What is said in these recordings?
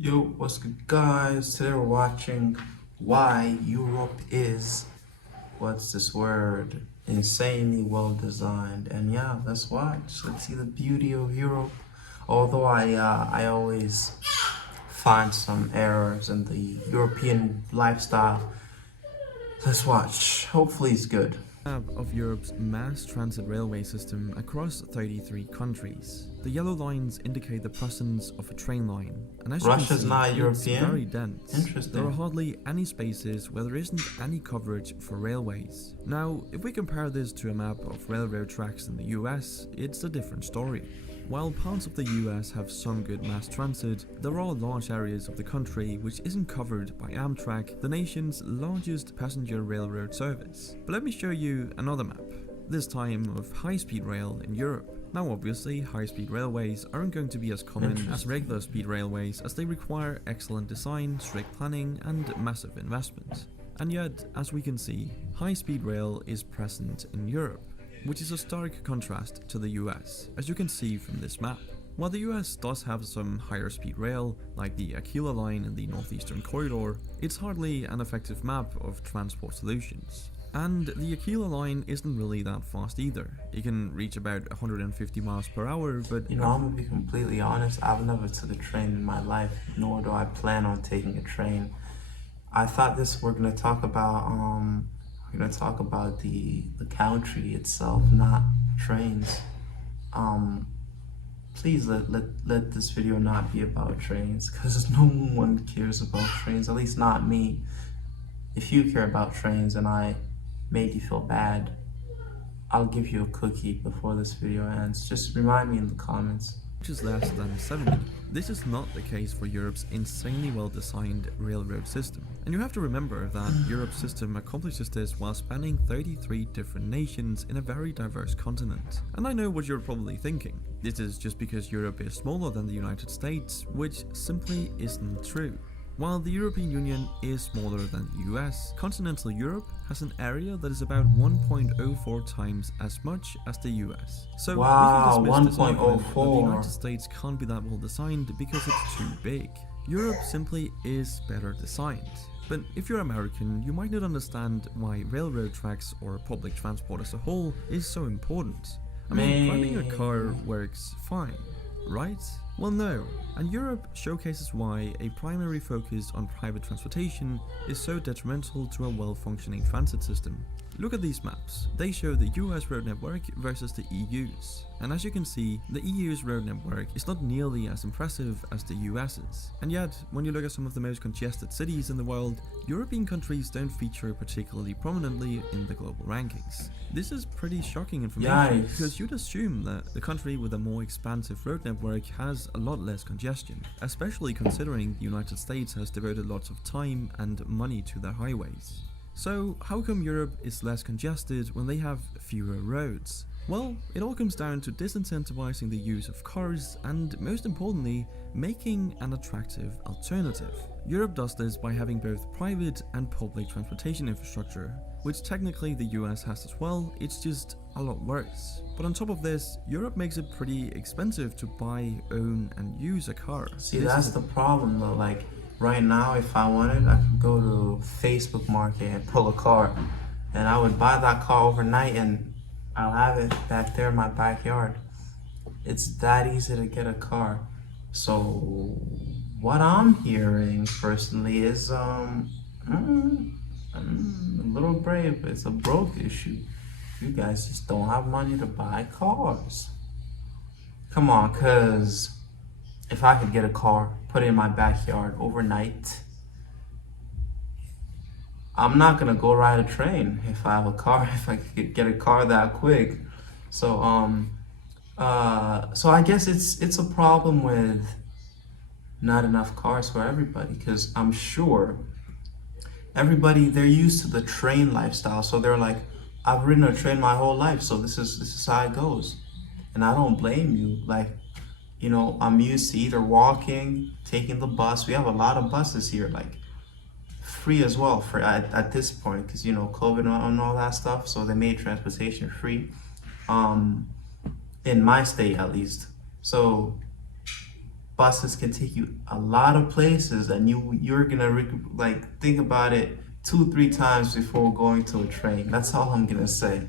Yo, what's good, guys? Today we're watching why Europe is, what's this word, insanely well designed. And yeah, let's watch. Let's see the beauty of Europe. Although I always find some errors in the European lifestyle. Let's watch. Hopefully it's good. Of Europe's mass transit railway system across 33 countries. The yellow lines indicate the presence of a train line, and as you can Russia's see, not it's European? very dense. There are Interesting. hardly any spaces where there isn't any coverage for railways. Now, if we compare this to a map of railroad tracks in the US, it's a different story. While parts of the US have some good mass transit, there are large areas of the country which isn't covered by Amtrak, the nation's largest passenger railroad service. But let me show you another map, this time of high-speed rail in Europe. Now obviously, high-speed railways aren't going to be as common as regular speed railways as they require excellent design, strict planning, and massive investment. And yet, as we can see, high-speed rail is present in Europe, which is a stark contrast to the US, as you can see from this map. While the US does have some higher speed rail, like the Aquila line in the Northeastern Corridor, it's hardly an effective map of transport solutions. And the Aquila line isn't really that fast either. It can reach about 150 miles per hour, but I'm gonna be completely honest. I've never took a train in my life, nor do I plan on taking a train. I thought we're gonna talk about the country itself, not trains. Um Please let this video not be about trains, because no one cares about trains, at least not me. If you care about trains and I made you feel bad, I'll give you a cookie before this video ends. Just remind me in the comments. which is less than 70. This is not the case for Europe's insanely well-designed railroad system. And you have to remember that Europe's system accomplishes this while spanning 33 different nations in a very diverse continent. And I know what you're probably thinking. This is just because Europe is smaller than the United States, which simply isn't true. While the European Union is smaller than the US, continental Europe has an area that is about 1.04 times as much as the US. So Wow, we can dismiss this argument that the 1.04. United States can't be that well designed because it's too big. Europe simply is better designed. But if you're American, you might not understand why railroad tracks or public transport as a whole is so important. I mean, driving a car works fine, right? Well, no, and Europe showcases why a primary focus on private transportation is so detrimental to a well-functioning transit system. Look at these maps. They show the US road network versus the EU's. And as you can see, the EU's road network is not nearly as impressive as the US's. And yet, when you look at some of the most congested cities in the world, European countries don't feature particularly prominently in the global rankings. This is pretty shocking information because you'd assume that the country with a more expansive road network has a lot less congestion, especially considering the United States has devoted lots of time and money to their highways. So how come Europe is less congested when they have fewer roads? Well, it all comes down to disincentivizing the use of cars and, most importantly, making an attractive alternative. Europe does this by having both private and public transportation infrastructure, which technically the US has as well, it's just a lot worse. But on top of this, Europe makes it pretty expensive to buy, own, and use a car. See, that's the problem though. Like, right now, if I wanted, I could go to Facebook Market and pull a car, and I would buy that car overnight, and I'll have it back there in my backyard. It's that easy to get a car. So, what I'm hearing personally is a little brave. It's a broke issue. You guys just don't have money to buy cars. Come on, cause if I could get a car, put it in my backyard overnight, I'm not gonna go ride a train if I have a car, if I could get a car that quick. So so I guess it's a problem with not enough cars for everybody, because I'm sure everybody, they're used to the train lifestyle, so they're like, I've ridden a train my whole life, so this is how it goes. And I don't blame you. Like, I'm used to either walking, taking the bus. We have a lot of buses here, like free as well for at this point, because COVID and all that stuff. So they made transportation free, in my state at least. So buses can take you a lot of places, and you're gonna like think about it 2-3 times before going to a train. That's all I'm gonna say.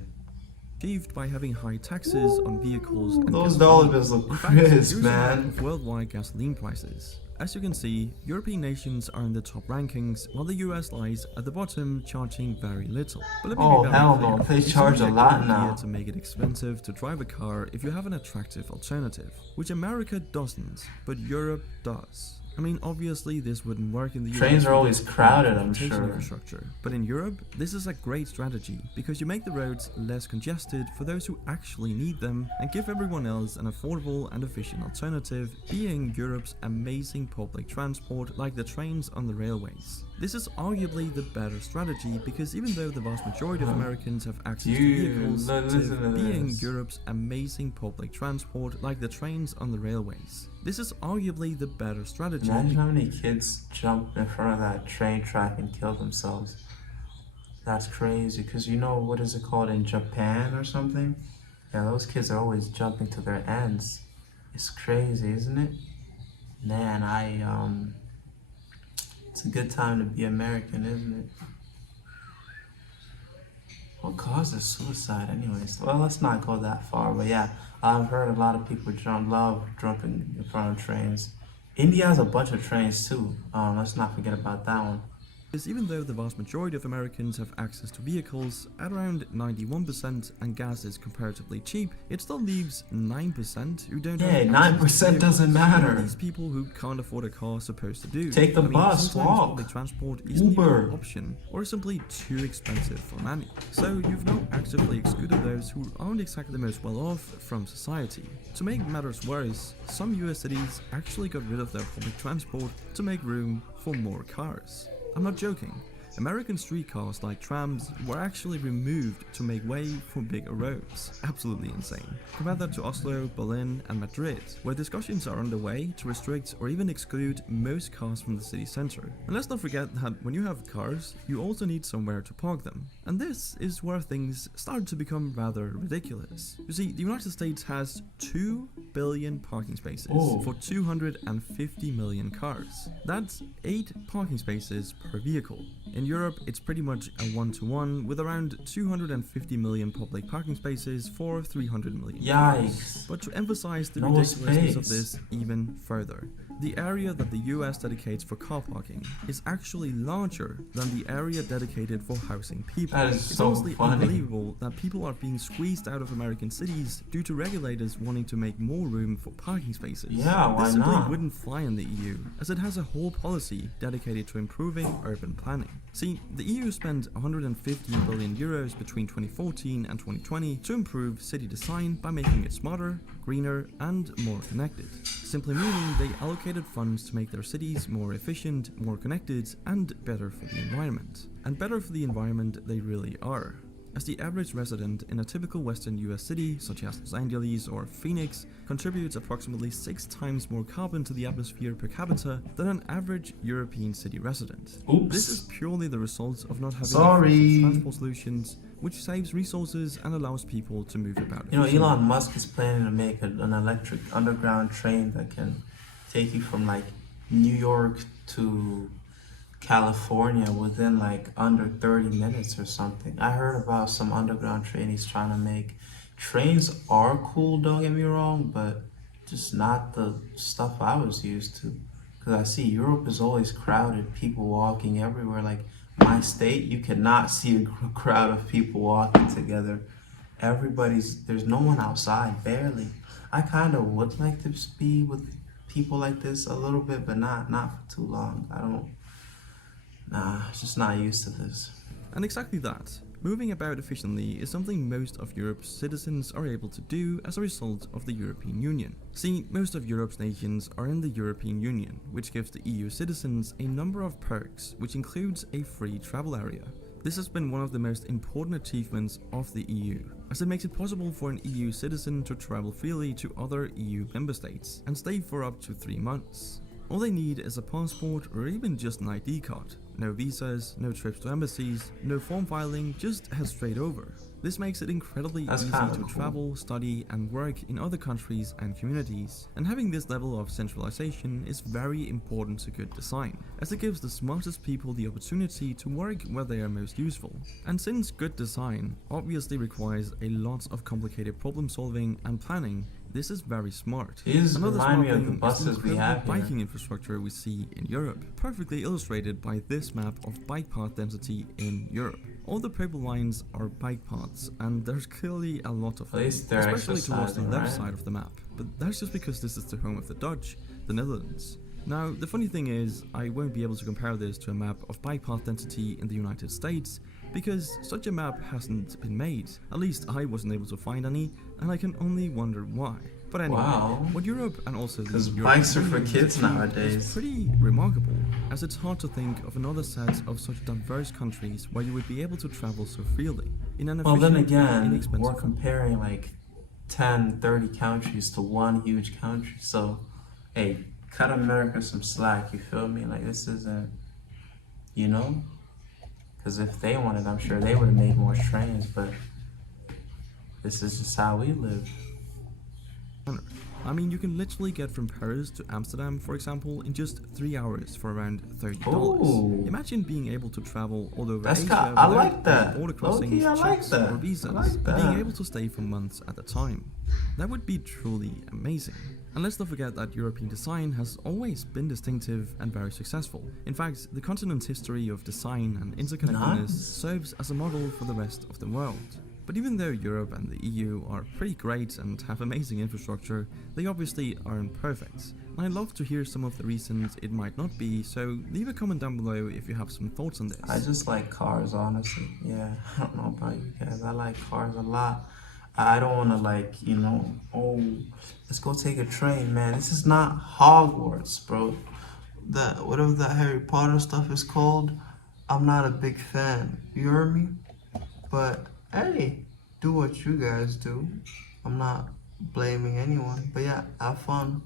Achieved by having high taxes on vehicles Ooh, and those dollar gasoline. bills look In fact, crisp, here's a map man. of worldwide gasoline prices. As you can see, European nations are in the top rankings, while the US lies at the bottom, charging very little. But let me be Oh very hell clear, no, they it's charge only a a lot good idea now. to make it expensive to drive a car if you have an attractive alternative, which America doesn't, but Europe does. I mean, obviously this wouldn't work in the US Trains are with always its crowded, I'm transportation sure. infrastructure, but in Europe, this is a great strategy because you make the roads less congested for those who actually need them and give everyone else an affordable and efficient alternative, being Europe's amazing public transport like the trains on the railways. This is arguably the better strategy because even though the vast majority of Americans have access to vehicles, listen to being this. Europe's amazing public transport like the trains on the railways. This is arguably the better strategy. Imagine how many kids jump in front of that train track and kill themselves. That's crazy, because you know, what is it called in Japan or something? Yeah, those kids are always jumping to their ends. It's crazy, isn't it? Man, it's a good time to be American, isn't it? What causes suicide anyways? Well, let's not go that far, but yeah, I've heard a lot of people love jumping in front of trains. India has a bunch of trains too. Let's not forget about that one. Because even though the vast majority of Americans have access to vehicles at around 91% and gas is comparatively cheap, it still leaves 9% who don't have Yeah, access to 9% doesn't vehicles. What are matter. these people who can't afford a car supposed to do? Take the bus, sometimes walk. public transport isn't even Uber. an option or simply too expensive for many. So you've now actively excluded those who aren't exactly the most well off from society. To make matters worse, some US cities actually got rid of their public transport to make room for more cars. I'm not joking. American streetcars like trams were actually removed to make way for bigger roads. Absolutely insane. Compare that to Oslo, Berlin and Madrid, where discussions are underway to restrict or even exclude most cars from the city center. And let's not forget that when you have cars, you also need somewhere to park them. And this is where things start to become rather ridiculous. You see, the United States has 2 billion parking spaces for 250 million cars. That's 8 parking spaces per vehicle. In Europe, it's pretty much a 1-to-1 with around 250 million public parking spaces for 300 million cars. Yikes. But to emphasize the No ridiculousness of space. this even further, the area that the US dedicates for car parking is actually larger than the area dedicated for housing people. That is It's so honestly funny. unbelievable that people are being squeezed out of American cities due to regulators wanting to make more room for parking spaces. Yeah, why This simply not? wouldn't fly in the EU, as it has a whole policy dedicated to improving urban planning. See, the EU spent 150 billion euros between 2014 and 2020 to improve city design by making it smarter, greener, and more connected. Simply meaning they allocated funds to make their cities more efficient, more connected, and better for the environment. And better for the environment they really are, as the average resident in a typical Western US city, such as Los Angeles or Phoenix, contributes approximately 6 times more carbon to the atmosphere per capita than an average European city resident. Oops. This is purely the result of not having Sorry. effective transport solutions, which saves resources and allows people to move about You know, efficiently. Elon Musk is planning to make an electric underground train that can take you from like New York to California within like under 30 minutes or something. I heard about some underground train he's trying to make. Trains are cool, don't get me wrong, but just not the stuff I was used to. Because I see Europe is always crowded, people walking everywhere. Like my state, you cannot see a crowd of people walking together. There's no one outside, barely. I kind of would like to be with people like this a little bit, but not for too long. Just not used to this. And exactly that. Moving about efficiently is something most of Europe's citizens are able to do as a result of the European Union. See, most of Europe's nations are in the European Union, which gives the EU citizens a number of perks, which includes a free travel area. This has been one of the most important achievements of the EU, as it makes it possible for an EU citizen to travel freely to other EU member states and stay for up to 3 months. All they need is a passport or even just an ID card. No visas, no trips to embassies, no form filing, just head straight over. This makes it incredibly That's easy kind to of cool. travel, study, and work in other countries and communities. And having this level of centralization is very important to good design, as it gives the smartest people the opportunity to work where they are most useful. And since good design obviously requires a lot of complicated problem solving and planning, this is very smart. These Another remind smart me of the thing is the buses we incredible have here. biking infrastructure we see in Europe, perfectly illustrated by this map of bike path density in Europe. All the purple lines are bike paths, and there's clearly a lot of At them, least they're especially towards the exercising, left right? side of the map, but that's just because this is the home of the Dutch, the Netherlands. Now, the funny thing is, I won't be able to compare this to a map of bike path density in the United States, because such a map hasn't been made. At least I wasn't able to find any, and I can only wonder why. But anyway, Wow. what Europe and also the 'Cause European bikes are for Union has kids achieved nowadays. is pretty remarkable, as it's hard to think of another set of such diverse countries where you would be able to travel so freely in an Well, then efficient and again, inexpensive we're way. comparing like 10, 30 countries to one huge country. So, hey, cut America some slack, you feel me? Like, this isn't, you know? Because if they wanted, I'm sure they would have made more trains, but this is just how we live. I mean, you can literally get from Paris to Amsterdam, for example, in just 3 hours for around $30. Ooh. Imagine being able to travel all over That's Asia got, I without like that. border crossings, Low-key, I like checks, that. or visas, I like and that. being able to stay for months at a time. That would be truly amazing. And let's not forget that European design has always been distinctive and very successful. In fact, the continent's history of design and interconnectedness Nice. serves as a model for the rest of the world. But even though Europe and the EU are pretty great and have amazing infrastructure, they obviously aren't perfect. And I'd love to hear some of the reasons it might not be, so leave a comment down below if you have some thoughts on this. I just like cars, honestly. Yeah, I don't know about you guys. I like cars a lot. I don't want to like, oh, let's go take a train, man. This is not Hogwarts, bro. That whatever that Harry Potter stuff is called, I'm not a big fan. You heard me? But hey, do what you guys do. I'm not blaming anyone. But yeah, have fun.